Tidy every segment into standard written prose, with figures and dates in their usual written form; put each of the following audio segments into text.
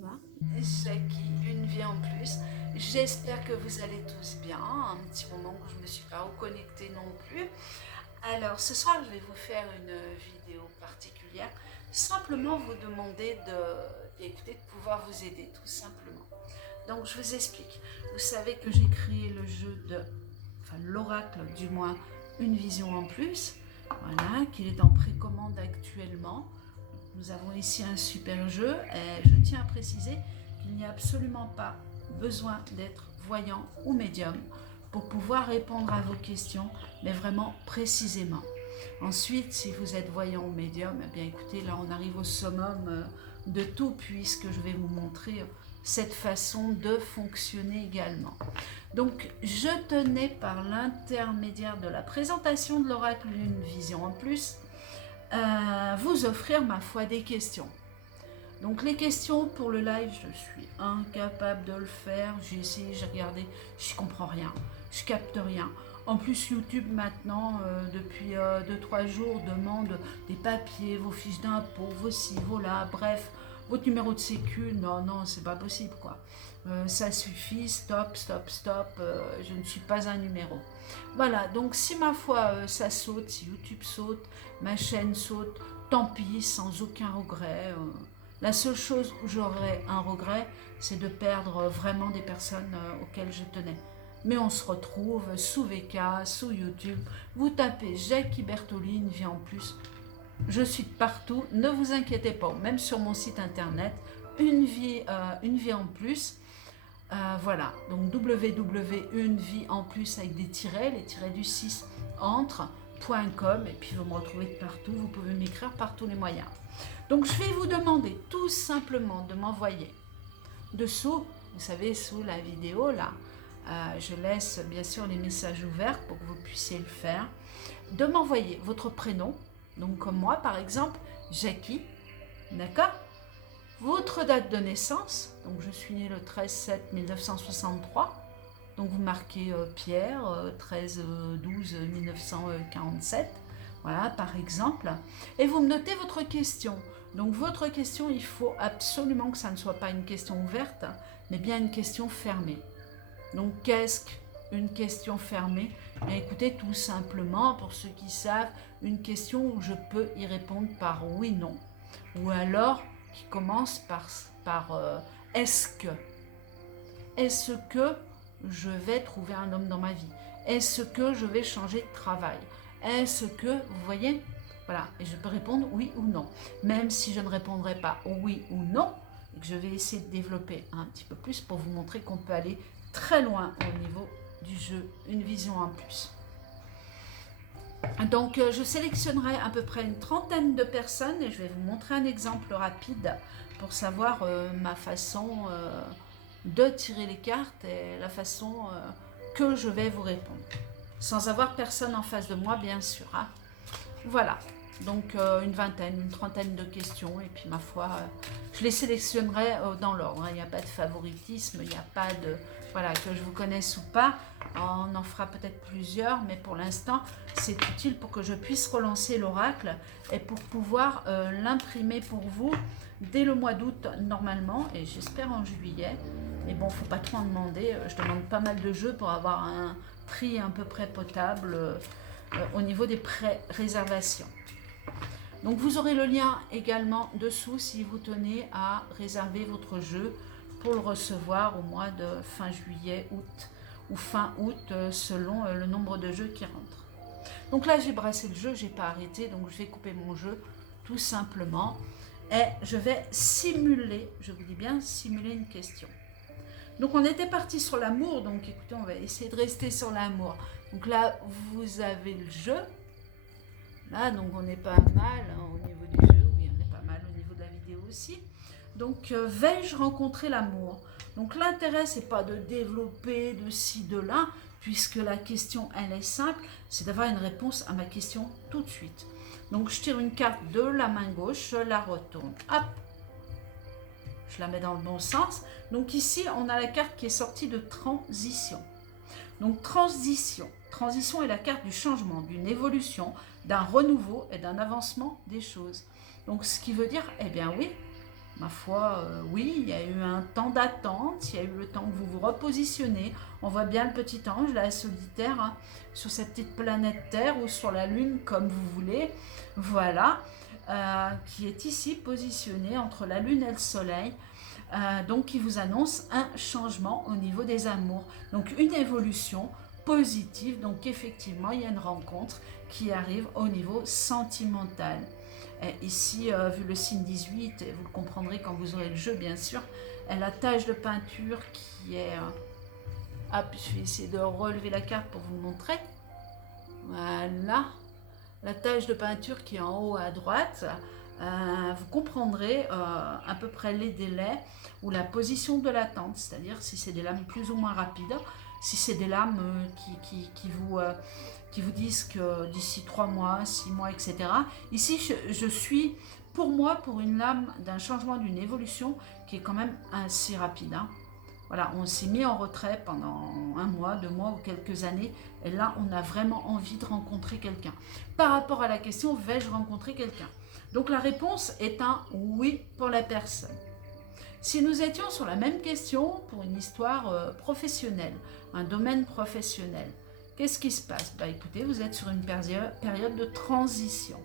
toi? Jackie, une vie en plus. J'espère que vous allez tous bien. Un petit moment que je ne me suis pas reconnectée non plus. Alors, ce soir, je vais vous faire une vidéo particulière. Simplement vous demander d'écouter, de pouvoir vous aider, tout simplement. Donc, je vous explique. Vous savez que j'ai créé le jeu enfin, l'oracle, du moins, une vision en plus. Voilà, qu'il est en précommande actuellement. Nous avons ici un super jeu et je tiens à préciser qu'il n'y a absolument pas besoin d'être voyant ou médium pour pouvoir répondre à vos questions, mais vraiment précisément. Ensuite, si vous êtes voyant ou médium, eh bien écoutez, là on arrive au summum de tout puisque je vais vous montrer cette façon de fonctionner également. Donc je tenais par l'intermédiaire de la présentation de l'oracle d'une vision en plus, vous offrir ma foi des questions. Donc les questions pour le live, je suis incapable de le faire. J'ai essayé, j'ai regardé, je comprends rien, je capte rien. En plus YouTube maintenant, depuis 2-3 jours, demande des papiers, vos fiches d'impôt, vos ci, vos là, bref, votre numéro de sécu. Non, non, c'est pas possible quoi. Ça suffit, stop, stop, stop, je ne suis pas un numéro. Voilà, donc si ma foi ça saute, si YouTube saute, ma chaîne saute, tant pis, sans aucun regret. La seule chose où j'aurais un regret, c'est de perdre vraiment des personnes auxquelles je tenais. Mais on se retrouve sous VK, sous YouTube. Vous tapez Jackie Bertoli, une vie en plus. Je suis de partout, ne vous inquiétez pas. Même sur mon site internet, une vie en plus. Voilà, donc www.unevie en plus avec des tirets, les tirets du 6 entre.com, et puis vous me retrouvez de partout, vous pouvez m'écrire par tous les moyens. Donc je vais vous demander tout simplement de m'envoyer dessous, vous savez, sous la vidéo là, je laisse bien sûr les messages ouverts pour que vous puissiez le faire, de m'envoyer votre prénom, donc comme moi par exemple, Jackie, d'accord? Votre date de naissance, donc je suis née le 13/7/1963, donc vous marquez Pierre, 13/12/1947, voilà par exemple, et vous me notez votre question. Donc votre question, il faut absolument que ça ne soit pas une question ouverte, mais bien une question fermée. Donc qu'est-ce qu'une question fermée? Et écoutez, tout simplement, pour ceux qui savent, une question où je peux y répondre par oui, non, ou alors qui commence par est-ce que je vais trouver un homme dans ma vie? Est-ce que je vais changer de travail? Est-ce que, vous voyez, voilà, et je peux répondre oui ou non. Même si je ne répondrai pas oui ou non, et que je vais essayer de développer un petit peu plus pour vous montrer qu'on peut aller très loin au niveau du jeu, une vision en plus. Donc je sélectionnerai à peu près une trentaine de personnes et je vais vous montrer un exemple rapide pour savoir ma façon de tirer les cartes et la façon que je vais vous répondre. Sans avoir personne en face de moi, bien sûr. Hein. Voilà, donc une vingtaine, une trentaine de questions et puis ma foi, je les sélectionnerai dans l'ordre. Il n'y a pas de favoritisme, il n'y a pas de... Voilà, que je vous connaisse ou pas, on en fera peut-être plusieurs, mais pour l'instant, c'est utile pour que je puisse relancer l'oracle et pour pouvoir l'imprimer pour vous dès le mois d'août normalement, et j'espère en juillet. Mais bon, faut pas trop en demander, je demande pas mal de jeux pour avoir un prix à peu près potable au niveau des pré-réservations. Donc vous aurez le lien également dessous si vous tenez à réserver votre jeu pour le recevoir au mois de fin juillet, août ou fin août selon le nombre de jeux qui rentrent. Donc là j'ai brassé le jeu, j'ai pas arrêté, donc je vais couper mon jeu tout simplement et je vais simuler, je vous dis bien simuler une question. Donc on était parti sur l'amour, donc écoutez, on va essayer de rester sur l'amour. Donc là vous avez le jeu. Là, donc on est pas mal hein, au niveau du jeu, oui, on est pas mal au niveau de la vidéo aussi. Donc, vais-je rencontrer l'amour? Donc, l'intérêt, c'est pas de développer de ci, de là, puisque la question, elle est simple, c'est d'avoir une réponse à ma question tout de suite. Donc, je tire une carte de la main gauche, je la retourne, hop, je la mets dans le bon sens. Donc, ici, on a la carte qui est sortie de transition. Donc, transition est la carte du changement, d'une évolution, d'un renouveau et d'un avancement des choses. Donc, ce qui veut dire, eh bien oui, ma foi, oui, il y a eu un temps d'attente, il y a eu le temps que vous vous repositionnez. On voit bien le petit ange, là, solitaire, hein, sur cette petite planète Terre ou sur la Lune, comme vous voulez. Voilà, qui est ici positionné entre la Lune et le Soleil. Donc, qui vous annonce un changement au niveau des amours. Donc, une évolution positive. Donc, effectivement, il y a une rencontre qui arrive au niveau sentimental. Et ici, vu le signe 18, et vous le comprendrez quand vous aurez le jeu, bien sûr, la tache de peinture qui est... hop, je vais essayer de relever la carte pour vous le montrer. Voilà. La tache de peinture qui est en haut à droite. Vous comprendrez à peu près les délais ou la position de l'attente, c'est-à-dire si c'est des lames plus ou moins rapides, si c'est des lames qui vous disent que d'ici 3 mois, 6 mois, etc. Ici, je suis, pour moi, pour une lame d'un changement, d'une évolution qui est quand même assez rapide. Hein. Voilà, on s'est mis en retrait pendant 1 mois, 2 mois ou quelques années, et là, on a vraiment envie de rencontrer quelqu'un. Par rapport à la question, vais-je rencontrer quelqu'un? Donc la réponse est un oui pour la personne. Si nous étions sur la même question pour une histoire professionnelle, un domaine professionnel, qu'est-ce qui se passe? Bah écoutez, vous êtes sur une période de transition.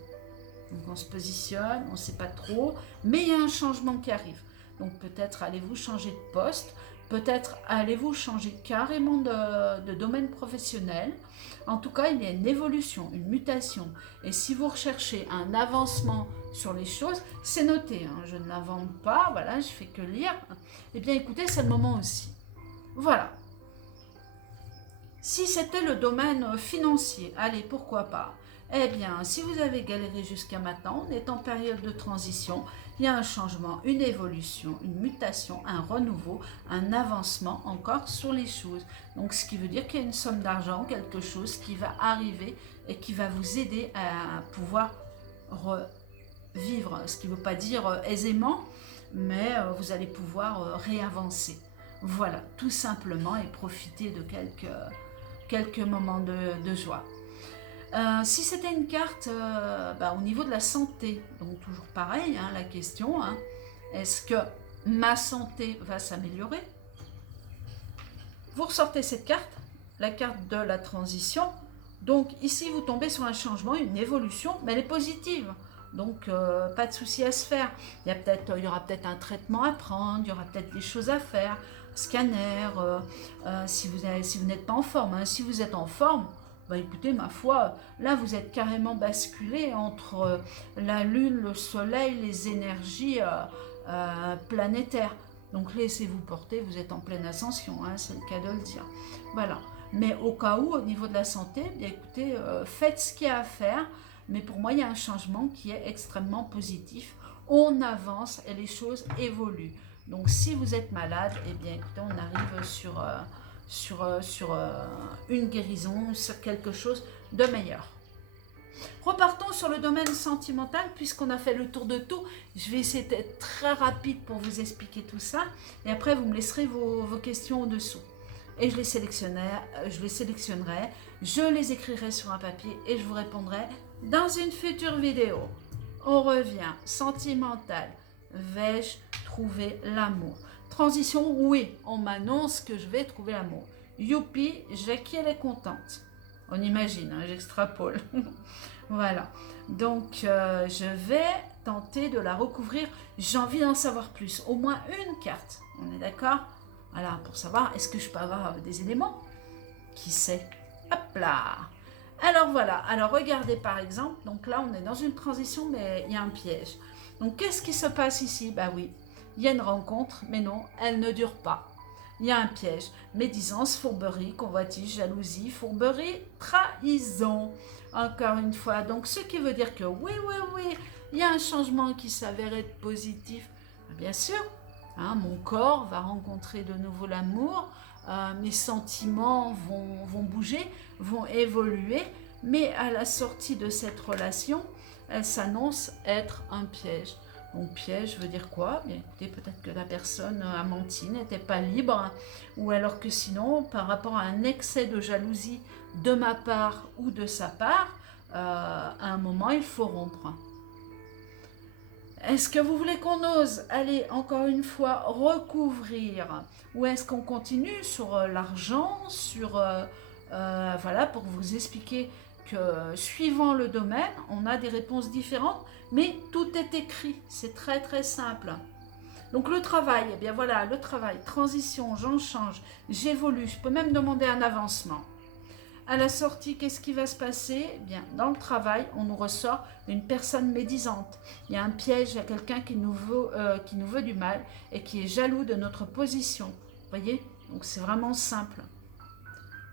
Donc on se positionne, on ne sait pas trop, mais il y a un changement qui arrive. Donc peut-être allez-vous changer de poste, peut-être allez-vous changer carrément de domaine professionnel. En tout cas, il y a une évolution, une mutation. Et si vous recherchez un avancement sur les choses, c'est noté. Hein, je ne l'invente pas, voilà, je fais que lire. Eh bien écoutez, c'est le moment aussi. Voilà. Si c'était le domaine financier, allez, pourquoi pas? Eh bien, si vous avez galéré jusqu'à maintenant, on est en période de transition, il y a un changement, une évolution, une mutation, un renouveau, un avancement encore sur les choses. Donc, ce qui veut dire qu'il y a une somme d'argent, quelque chose qui va arriver et qui va vous aider à pouvoir revivre. Ce qui ne veut pas dire aisément, mais vous allez pouvoir réavancer. Voilà, tout simplement, et profiter de quelques moments de joie. Si c'était une carte au niveau de la santé, donc toujours pareil, hein, la question, hein, est-ce que ma santé va s'améliorer? Vous ressortez cette carte, la carte de la transition, donc ici vous tombez sur un changement, une évolution, mais elle est positive. Donc pas de souci à se faire. Il y aura peut-être un traitement à prendre, il y aura peut-être des choses à faire, scanner, si vous n'êtes pas en forme. Hein. Si vous êtes en forme, bah écoutez, ma foi, là vous êtes carrément basculé entre la Lune, le Soleil, les énergies planétaires. Donc laissez-vous porter, vous êtes en pleine ascension, hein, c'est le cas de le dire. Voilà. Mais au cas où, au niveau de la santé, bien écoutez, faites ce qu'il y a à faire. Mais pour moi, il y a un changement qui est extrêmement positif. On avance et les choses évoluent. Donc si vous êtes malade, eh bien écoutez, on arrive sur une guérison, sur quelque chose de meilleur. Repartons sur le domaine sentimental, puisqu'on a fait le tour de tout. Je vais essayer d'être très rapide pour vous expliquer tout ça. Et après, vous me laisserez vos questions au-dessous. Et je les sélectionnerai, je les écrirai sur un papier et je vous répondrai dans une future vidéo. On revient, sentimental. Vais-je trouver l'amour? Transition, oui, on m'annonce que je vais trouver l'amour. Youpi, Jackie, elle est contente. On imagine, hein, j'extrapole. Voilà. Donc, je vais tenter de la recouvrir. J'ai envie d'en savoir plus. Au moins une carte. On est d'accord? Voilà, pour savoir, est-ce que je peux avoir des éléments? Qui sait? Hop là! Alors voilà, alors regardez par exemple, donc là on est dans une transition, mais il y a un piège. Donc qu'est-ce qui se passe ici? Bah oui, il y a une rencontre, mais non, elle ne dure pas. Il y a un piège. Médisance, fourberie, convoitise, jalousie, fourberie, trahison. Encore une fois, donc ce qui veut dire que oui, il y a un changement qui s'avère être positif. Bien sûr, hein, mon corps va rencontrer de nouveau l'amour, mes sentiments vont bouger, vont évoluer, mais à la sortie de cette relation, elle s'annonce être un piège. Donc piège veut dire quoi? Bien écoutez, peut-être que la personne a menti, n'était pas libre, ou alors que sinon, par rapport à un excès de jalousie de ma part ou de sa part, à un moment, il faut rompre. Est-ce que vous voulez qu'on ose aller encore une fois recouvrir ou est-ce qu'on continue sur l'argent, sur voilà, pour vous expliquer que suivant le domaine, on a des réponses différentes, mais tout est écrit, c'est très très simple. Donc le travail, eh bien voilà, le travail, transition, j'en change, j'évolue, je peux même demander un avancement. À la sortie, qu'est-ce qui va se passer? Eh bien, dans le travail, on nous ressort une personne médisante. Il y a un piège, il y a quelqu'un qui nous veut du mal et qui est jaloux de notre position. Vous voyez? Donc c'est vraiment simple.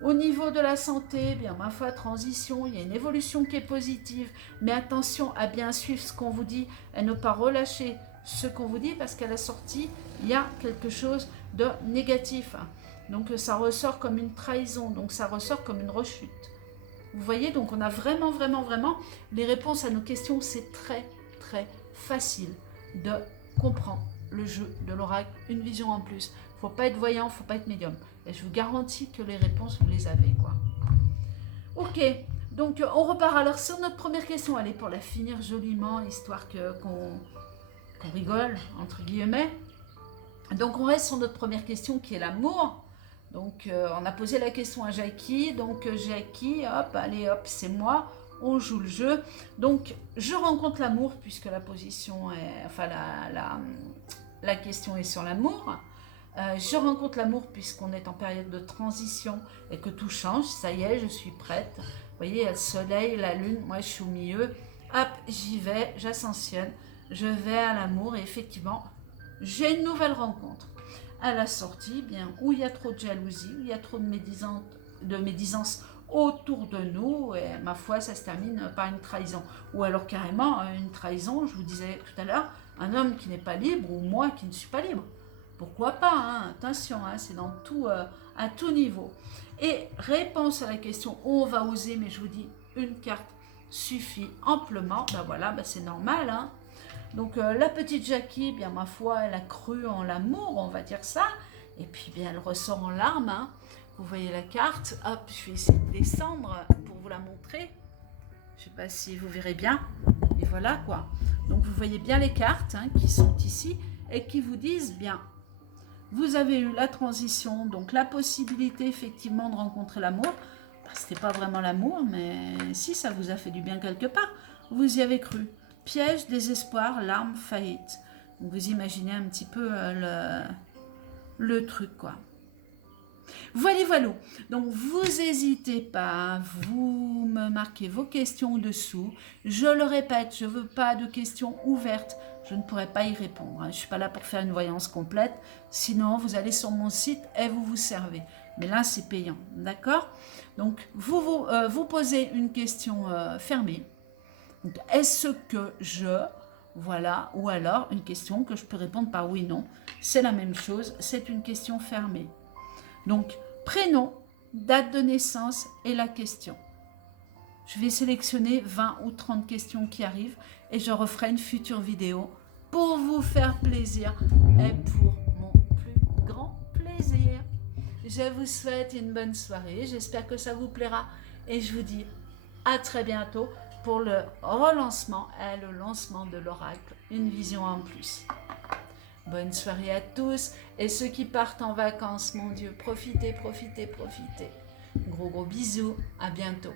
Au niveau de la santé, eh bien ma foi, transition, il y a une évolution qui est positive, mais attention à bien suivre ce qu'on vous dit et ne pas relâcher ce qu'on vous dit parce qu'à la sortie, il y a quelque chose de négatif. Donc ça ressort comme une trahison, donc ça ressort comme une rechute. Vous voyez, donc on a vraiment, vraiment, vraiment les réponses à nos questions. C'est très, très facile de comprendre le jeu de l'oracle, une vision en plus. Il ne faut pas être voyant, il ne faut pas être médium. Et je vous garantis que les réponses, vous les avez, quoi. Ok, donc on repart alors sur notre première question. Allez, pour la finir joliment, histoire qu'on rigole, entre guillemets. Donc on reste sur notre première question qui est l'amour. Donc on a posé la question à Jackie, donc Jackie, hop, allez hop, c'est moi, on joue le jeu. Donc je rencontre l'amour puisque la position est, enfin la question est sur l'amour. Je rencontre l'amour puisqu'on est en période de transition et que tout change, ça y est, je suis prête. Vous voyez, il y a le soleil, la lune, moi je suis au milieu, hop, j'y vais, j'ascensionne, je vais à l'amour et effectivement, j'ai une nouvelle rencontre. À la sortie, bien, où il y a trop de jalousie, où il y a trop de médisance autour de nous, et ma foi, ça se termine par une trahison. Ou alors carrément, une trahison, je vous disais tout à l'heure, un homme qui n'est pas libre, ou moi qui ne suis pas libre. Pourquoi pas, hein, attention, hein, c'est dans tout, à tout niveau. Et réponse à la question, on va oser, mais je vous dis, une carte suffit amplement, ben voilà, ben c'est normal, hein. Donc la petite Jackie, bien ma foi, elle a cru en l'amour, on va dire ça. Et puis bien elle ressort en larmes. Hein. Vous voyez la carte. Hop, je vais essayer de descendre pour vous la montrer. Je ne sais pas si vous verrez bien. Et voilà quoi. Donc vous voyez bien les cartes hein, qui sont ici et qui vous disent bien. Vous avez eu la transition, donc la possibilité effectivement de rencontrer l'amour. Ben, ce n'était pas vraiment l'amour, mais si ça vous a fait du bien quelque part, vous y avez cru. Piège, désespoir, larmes, faillite. Donc vous imaginez un petit peu le truc, quoi. Voilà, voilà. Donc vous n'hésitez pas, vous me marquez vos questions dessous. Je le répète, je ne veux pas de questions ouvertes. Je ne pourrai pas y répondre. Je ne suis pas là pour faire une voyance complète. Sinon, vous allez sur mon site et vous servez. Mais là, c'est payant. D'accord? Donc, vous posez une question fermée. Est-ce que voilà, ou alors une question que je peux répondre par oui, non. C'est la même chose, c'est une question fermée. Donc, prénom, date de naissance et la question. Je vais sélectionner 20 ou 30 questions qui arrivent et je referai une future vidéo pour vous faire plaisir et pour mon plus grand plaisir. Je vous souhaite une bonne soirée, j'espère que ça vous plaira et je vous dis à très bientôt pour le relancement et le lancement de l'oracle, une vision en plus. Bonne soirée à tous et ceux qui partent en vacances, mon Dieu, profitez, profitez, profitez. Gros bisous, à bientôt.